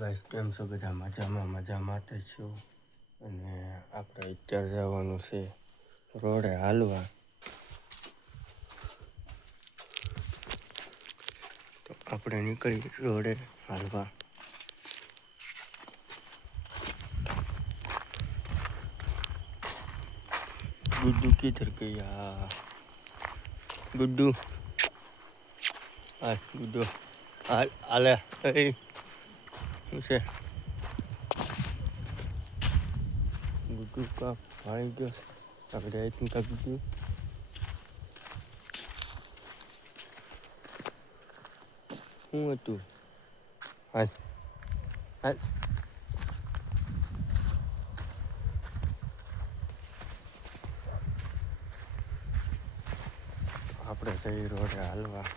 Guys કેમ છો બધા? મજામાં જ છો. અને આપણે અત્યારે જવાનું છે રોડે હાલવા. તો આપણે નીકળી રોડે હાલવા. गुड्डू किधर गया? गुड्डू गुड्डू आले उसे गुड्डू का भाई गयो આપણે इनका गुड्डू શું હતું? હાલ હાલ આપણે જઈ રોડે હાલવા.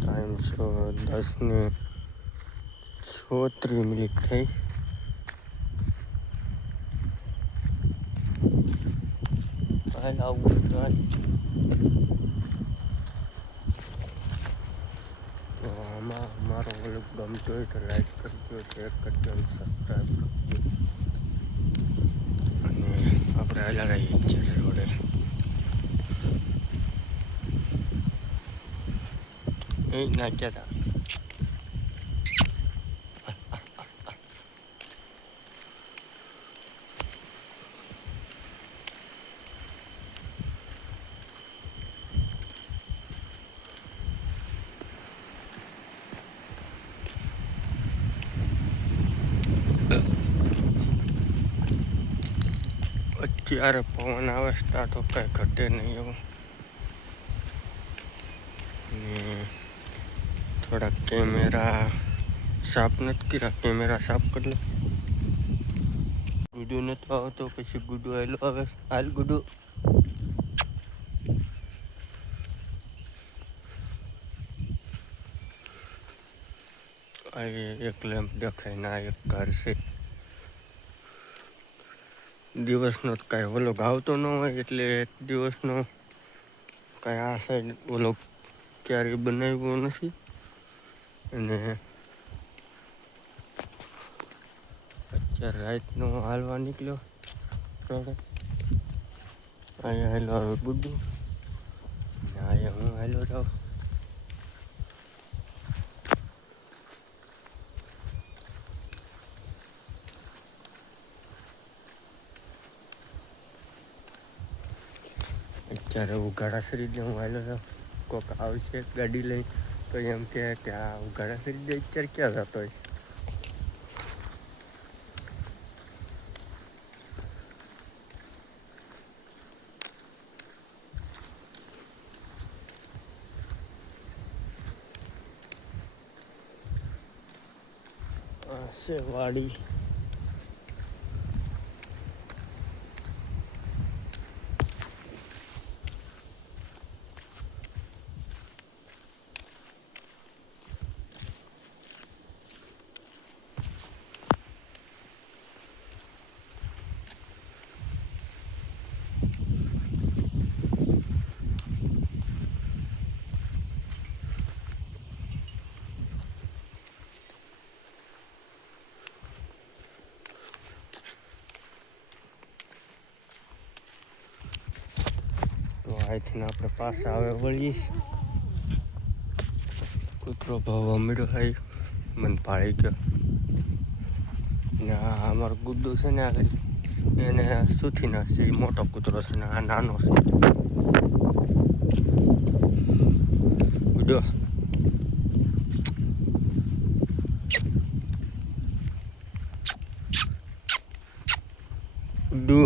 ટાઈમ 10:36 થઈ. હાલ આવું તો હાલ. તો આમાં મારો વ્લોગ ગમતો હોય તો લાઈક કરજો, શેર કરજો, સબસ્ક્રાઈબ કરજો. અને આપણે હાલ્યા રહીએ છીએ રોડે. એ નાખ્યા હતા. અત્યારે પવન આવે તો કાંઈ ઘટે નહીં એવું. ને થોડા કેમેરા સાફ નથી કર્યા, કેમેરા સાફ કરી લે. ગુડુ નથી આવતો, પછી ગુડુ આવેલો આવે. હાલ ગુડુ. આ એક લેમ્પ દેખાય ના, એક ઘર છે. દિવસનો કાંઈ વ્લોગ આવતો ન હોય એટલે દિવસનો કાંઈ આ સાઈડ વ્લોગ ક્યારેય બનાવ્યો નથી. અને અત્યારે રાતનો હાલવા નીકળ્યો રોડે. અહીંયા હાલો આવે ગુડ્ડુ ને અહીંયા હું હાલો જાઉં. અત્યારે ઉઘાડા શરીરને હું હાલો જાઉં. કોક આવશે ગાડી લઈ તો એમ કે આ ઉઘાડા શરીર અત્યારે ક્યાં જતો હોય. છે વાડી. તો અહીંથી આપણે પાછા આવે વળીએ. કૂતરો ભાવવા મળ્યો હોય, મને ભાળી ગયો. ને આ અમારો ગુડ્ડુ છે ને આગળ, એને સૂથી નાખશે. એ મોટો કૂતરો છે ને આ નાનો છે. ગુડ્ડુ ગુડ્ડુ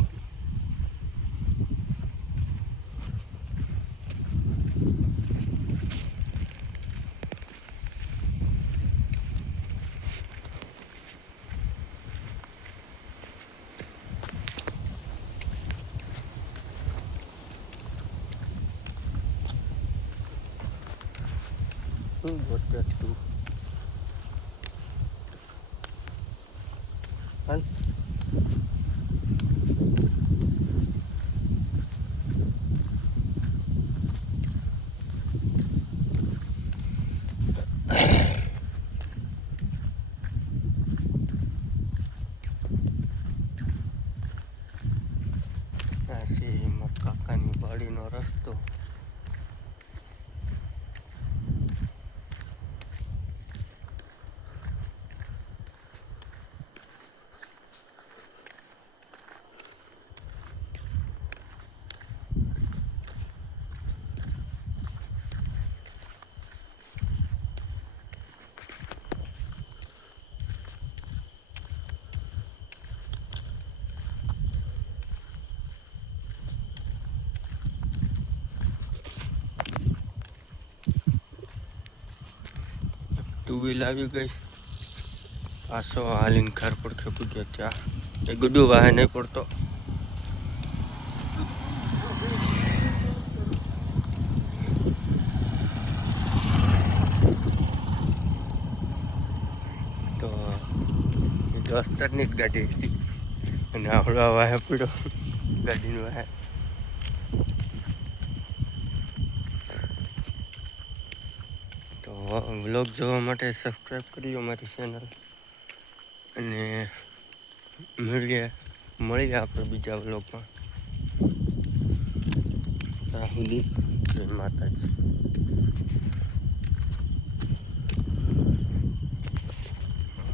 શું બોલતે તું? હાલ ટુ વ્હીલ આવી ગઈ. પાછો હાલીને ઘર પર ખેપી ગયો ત્યાં એ ગુડું વાહે નહીં પડતો. તો એ દોસ્તરની જ ગાડી હતી અને આવડો વાહે પડ્યો ગાડીનો વાહે. તો વ્લોગ જોવા માટે સબસ્ક્રાઈબ કરજો મારી ચેનલ અને મળીએ આપણે બીજા વ્લોગમાં. ત્યાં સુધી જય માતાજી.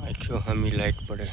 આખો હામી લાઈટ પડે.